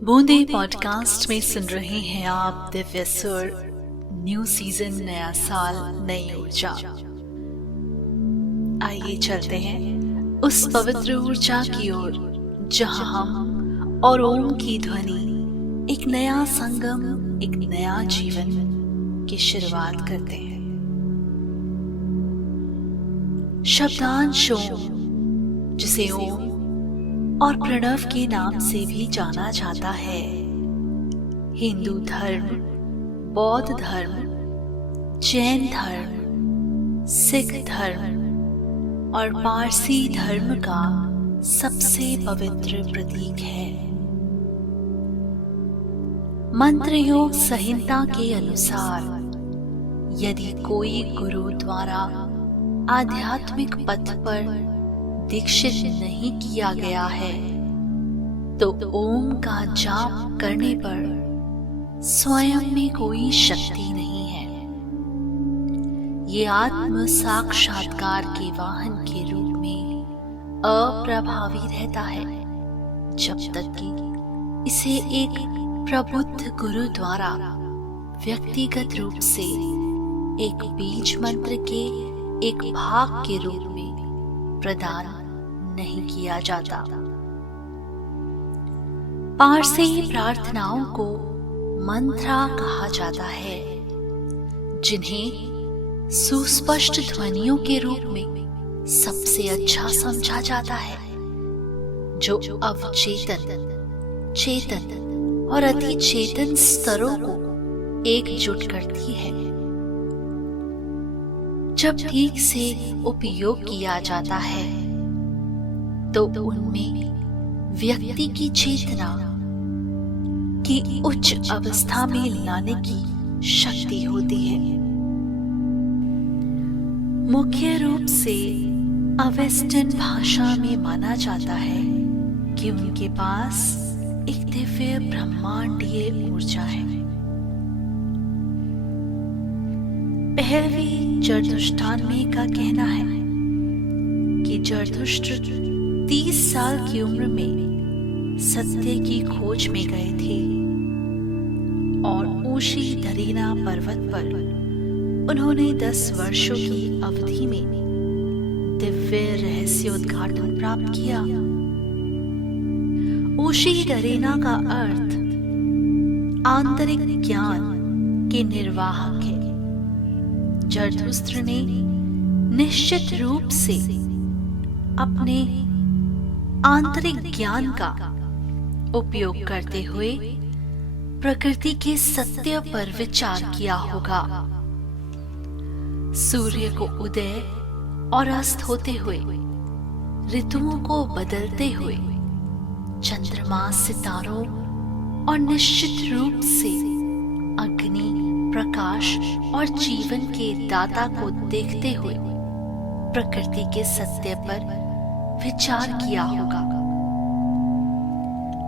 बूंदे पॉडकास्ट में सुन रहे हैं आप दिव्य सुर। न्यू सीजन, नया साल, नई ऊर्जा। आइए चलते हैं उस पवित्र ऊर्जा की ओर जहां हम और ओम की ध्वनि एक नया संगम, एक नया जीवन की शुरुआत करते हैं। शब्दांश ओम, जिसे ओम और प्रणव के नाम से भी जाना जाता है, हिंदू धर्म, बौद्ध धर्म, जैन धर्म, सिख धर्म और पारसी धर्म का सबसे पवित्र प्रतीक है। मंत्र योग संहिता के अनुसार यदि कोई गुरु द्वारा आध्यात्मिक पथ पर दीक्षित नहीं किया गया है तो ओम का जाप करने पर स्वयं में कोई शक्ति नहीं है। ये आत्म साक्षात्कार के वाहन के रूप में अप्रभावी रहता है जब तक कि इसे एक प्रबुद्ध गुरु द्वारा व्यक्तिगत रूप से एक बीज मंत्र के एक भाग के रूप में प्रदान नहीं किया जाता। पारसी प्रार्थनाओं को मंत्रा कहा जाता है, जिन्हें सुस्पष्ट ध्वनियों के रूप में सबसे अच्छा समझा जाता है, जो अवचेतन, चेतन और अति चेतन स्तरों को एकजुट करती है। जब ठीक से उपयोग किया जाता है तो उनमें व्यक्ति की चेतना की उच्च अवस्था में लाने की शक्ति होती है। मुख्य रूप से अवेस्टर्न भाषा में माना जाता है कि उनके पास एक दिव्य ब्रह्मांडीय ऊर्जा है। पहलवी जरथुष्ट्रानी का कहना है कि जरथुष्ट्र 30 साल की उम्र में सत्य की खोज में गए थे और ऊशी दरीना पर्वत पर उन्होंने 10 वर्षों की अवधि में दिव्य रहस्योद्घाटन प्राप्त किया। ऊशी दरीना का अर्थ आंतरिक ज्ञान के निर्वाहक है। जरथुस्त्र ने निश्चित रूप से अपने आंतरिक ज्ञान का उपयोग करते हुए प्रकृति के सत्य पर विचार किया होगा। सूर्य को उदय और अस्त होते हुए, ऋतुओं को बदलते हुए, चंद्रमा, सितारों और निश्चित रूप से अग्नि, प्रकाश और जीवन के दाता को देखते हुए प्रकृति के सत्य पर विचार किया होगा।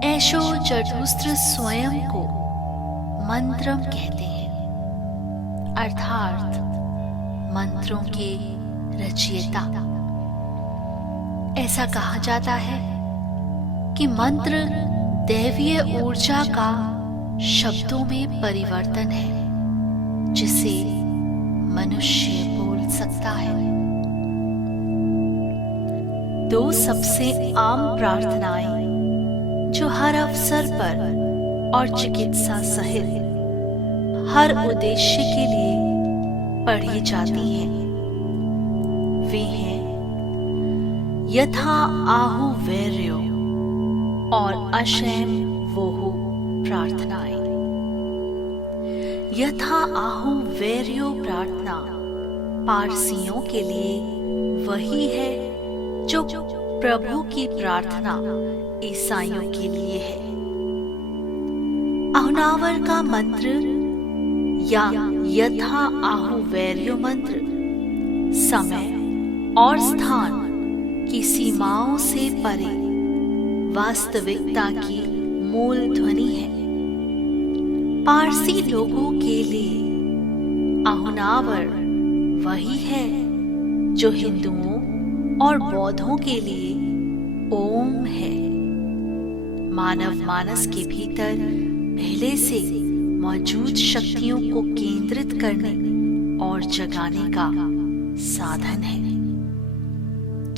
ऐशो जरथुस्त्र स्वयं को मंत्रम कहते हैं, अर्थात मंत्रों के रचयिता। ऐसा कहा जाता है कि मंत्र दैवीय ऊर्जा का शब्दों में परिवर्तन है जिसे मनुष्य बोल सकता है। 2 सबसे आम प्रार्थनाएं जो हर अवसर पर और चिकित्सा सहित हर उद्देश्य के लिए पढ़ी जाती हैं, वे हैं यथा आहु वैर्यो और अशैम वोहु प्रार्थनाएं। यथा आहु वैर्यो प्रार्थना पारसियों के लिए वही है जो प्रभु की प्रार्थना ईसाइयों के लिए है। अहुनावर का मंत्र या यथा आहु वैर्यो मंत्र समय और स्थान की सीमाओं से परे वास्तविकता की मूल ध्वनि है। पारसी लोगों के लिए अहुनावर वही है जो हिंदुओं और बौद्धों के लिए ओम है। मानव मानस के भीतर पहले से मौजूद शक्तियों को केंद्रित करने और जगाने का साधन है।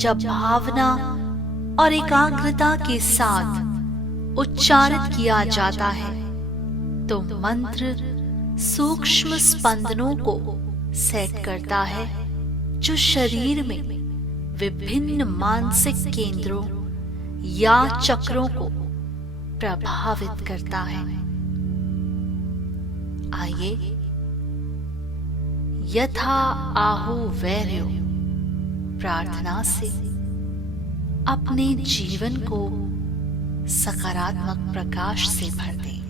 जब भावना और एकाग्रता के साथ उच्चारित किया जाता है तो मंत्र सूक्ष्म स्पंदनों को सेट करता है जो शरीर में विभिन्न मानसिक केंद्रों या चक्रों को प्रभावित करता है। आइए यथा आहु वैर्यो प्रार्थना से अपने जीवन को सकारात्मक प्रकाश से भर दें।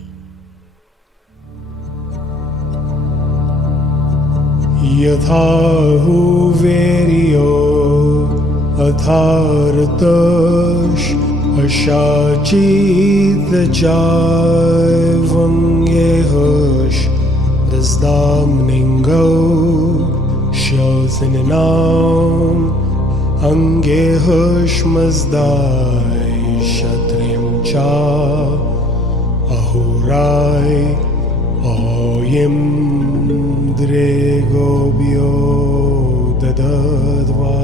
यथाहु वैर्यो अथार्तश अशाचिदजावंगेहश दस्दामनिंगो श्योसनिनाम अंगेहश्मज्दाय शत्रिं चा अहुराय ओयिं द्रेगोभ्यो ददद्वास्तारे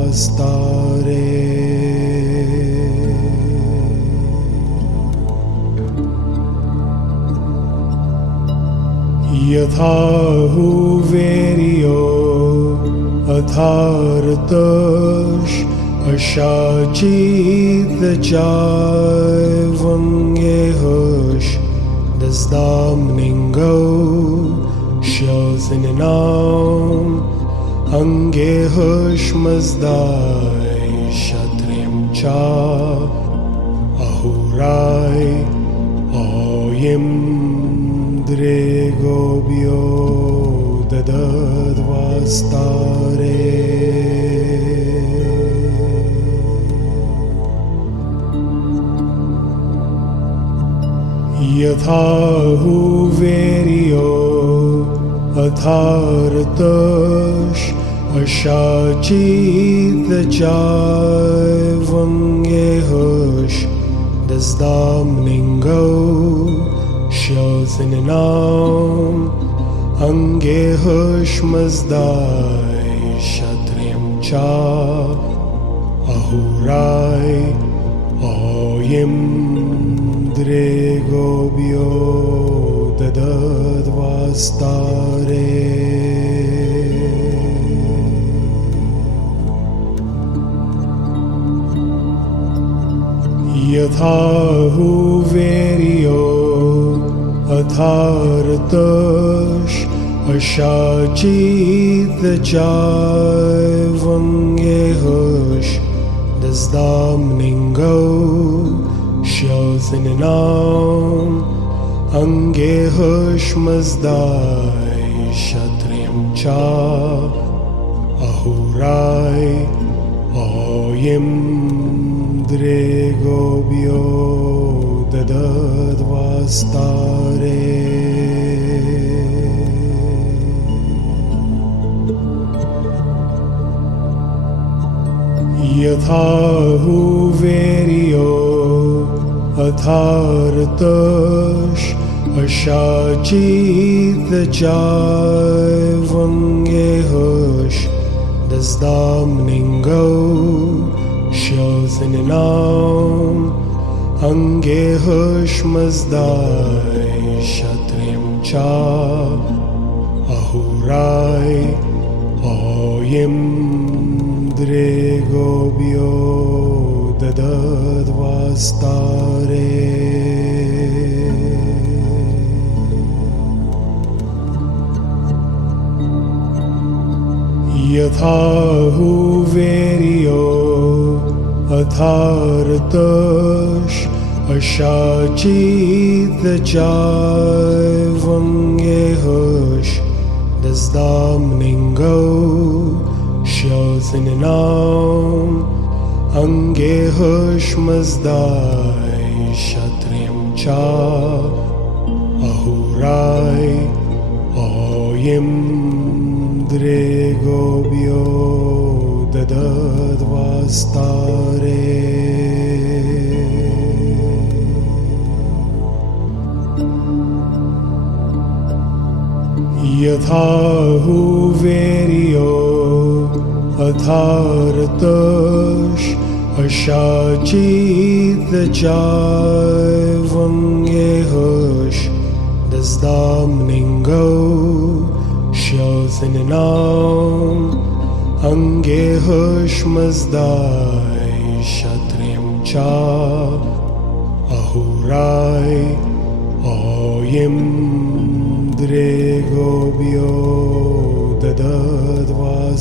यथाहु वैर्यो अथार्तश अशाचिदजावंगेहश दस्दामनिंगो श्योसनिनाम अंगेहश्मज्दाय शत्रिं चा अहुराय ओयिं द्रेगोभ्यो ददद्वास्तारे यथाहु वैर्यो अथार्तश अशाचिदजावंगेहश दस्दामनिंगो श्योसनिनाम अंगेहश्मज्दाय शत्रिं चा अहुराय ओयिं द्रेगोभ्यो ददद्वास्तारे यथाहु वैर्यो अथार्तश अशाचिदजावंगेहश दस्दामनिंगो श्योसनिनाम अंगेहश्मज्दाय शत्रिं चा अहुराय ओयिं द्रेगोभ्यो ददद्वास्तारे यथाहु वैर्यो अथार्तश अशाचिदजावंगेहश दस्दामनिंगो श्योसनिनाम अंगेहश्मज्दाय शत्रिं चा अहुराय ओयिं द्रेगोभ्यो ददद्वास्तारे यथाहु वैर्यो अथार्तश अशाचिदजावंगेहश दस्दामनिंगो श्योसनिनाम अंगेहश्मज्दाय शत्रिं चा अहुराय ओयिं द्रेगोभ्यो ददद्वास्तारे यथा हुवेरियो अथार्तश अशाचित जायवंगेहश दस्दामनिंगो श्योसिननाम अंगेहश्मजदाय क्षत्रियं चा अहुराय ओयम द्रेगोभ्यो ददद्वास्तारे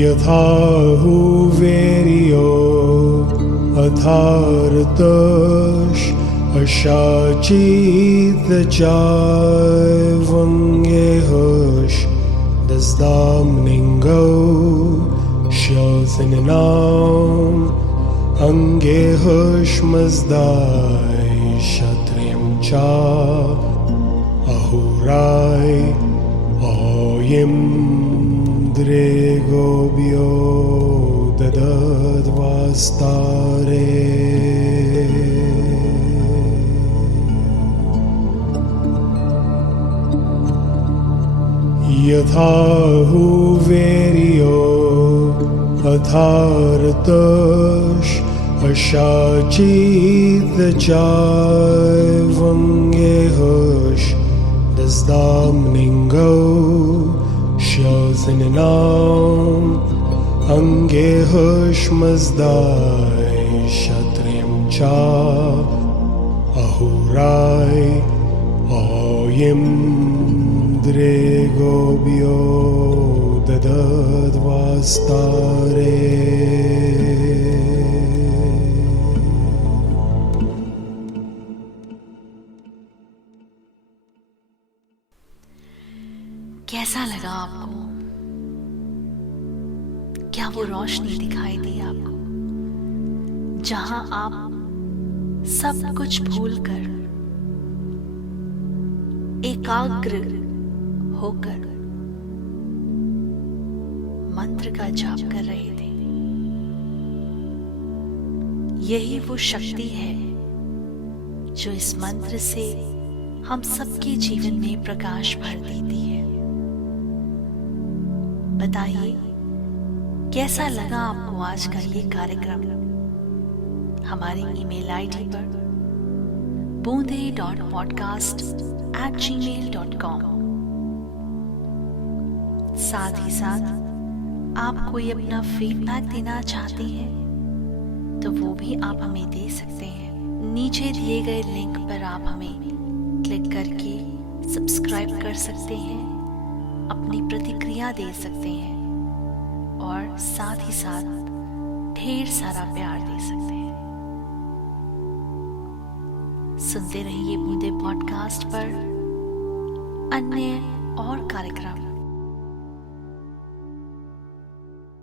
यथा हुवेरियो अथार्तश अशाचित जायवंगेहश दस्दामनिंगो श्योसिननाम अंगेहश्मजदाय क्षत्रियं चा अहुराय ओयम द्रेगोभ्यो ददद्वास्तारे यथा हुवेरियो अथार्तश अशाचित जायवंगेहश दस्दामनिंगो श्योसिननाम अंगेहश्मजदाय क्षत्रियं चा अहुराय ओयम द्रेगोभ्यो ददद्वास्तारे कैसा लगा आपको? क्या वो रोशनी दिखाई दी आपको, जहां आप सब कुछ भूलकर एकाग्र होकर मंत्र का जाप कर रहे थे? यही वो शक्ति है जो इस मंत्र से हम सबके जीवन में प्रकाश भर देती है। बताइए, कैसा लगा आपको आज का ये कार्यक्रम? हमारी ईमेल आईडी पर boonde.podcast@gmail.com। साथ ही साथ आप कोई अपना फीडबैक देना चाहते हैं तो वो भी आप हमें दे सकते हैं। नीचे दिए गए लिंक पर आप हमें क्लिक करके सब्सक्राइब कर सकते हैं, अपनी प्रतिक्रिया दे सकते हैं और साथ ही साथ ढेर सारा प्यार दे सकते हैं। सुनते रहिए बूंदे पॉडकास्ट पर अन्य और कार्यक्रम।